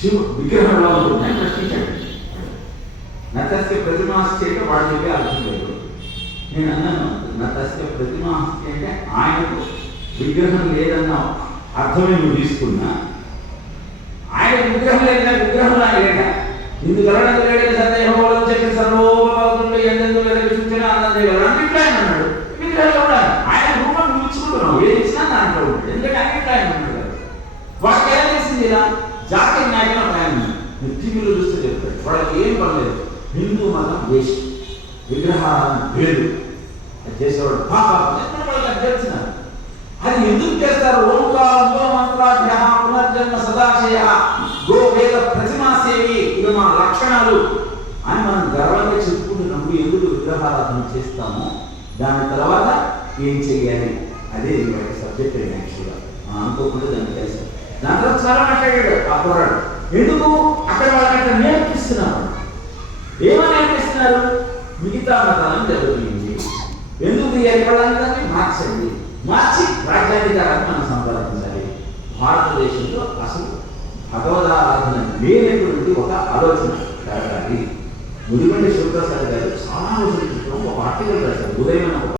శివ విగ్రహంలో ఎలా ఉంటుంది అని ప్రశ్నించాడు. నతస్య ప్రతిమాస్తి అంటే వాడు చెప్పే అర్థం లేదు. నేను అన్నాను నతస్య ప్రతిమాస్తి అంటే ఆయనకు విగ్రహం లేదన్న అర్థమే నువ్వు తీసుకున్నా. ఆయన విగ్రహం లేదా విగ్రహం లేక ఇందు కలడానికి లేడని సందేహం చెప్పి సర్వోపంలో ఎందెందు వెనక చూసిన ఆనందం అన్నిట్లో ఆయన అన్నాడు విగ్రహం కూడా ఆయన. రూపం నువ్వు ఇచ్చుకుంటున్నావు. ఏది ఇచ్చినా దాంట్లో ఉంటుంది ఎందుకంటే అన్నిట్లో ఆయన ఉన్నాడు. కదా వాళ్ళకి ఏం తెలిసింది ఇలా? జాతీయ న్యాయం ఆయన ఉన్నాడు. టీవీలో చూస్తే చెప్తాడు వాళ్ళకి ఏం పర్లేదు. హిందూ మతం వేస్ట్. విగ్రహాలను వేరు. అది చేసేవాడు వాళ్ళకి తెలిసిన అది ఎందుకు చేస్తారు? ఓంకారంలో మూల పునర్జన్మ సదాశయ గో వేద ప్రతిమాసేవి. ఇవి మా లక్షణాలు. అని మనం గర్వంగా చెప్పుకుంటున్నప్పుడు ఎందుకు విగ్రహారాధన చేస్తాము దాని తర్వాత ఏం చేయాలి? అదే వాటి సబ్జెక్ట్ యాక్చువల్గా. అనుకోకుండా దాన్ని తెలుసు దాని తర్వాత చాలా మాట్లాడాడు ఆ కుర్రాడు. ఎందుకు? అక్కడ వాళ్ళకి అక్కడ నేర్పిస్తున్నాడు ఏమని నేర్పిస్తున్నారు? మిగతా మతాలను జరుగుతుంది ఎందుకు ఏర్పడాలి వాళ్ళందరినీ? మార్చండి. మార్చి రాజ్యాధికారాన్ని మనం సంపాదించాలి. భారతదేశంలో అసలు భగవదారాధన లేనటువంటి ఒక ఆలోచన కలగాలి ముదిమండి శివప్రసాద్ గారు చాలా రోజుల క్రితం ఒక ఆర్టికల్ రాశారు. ఉదయం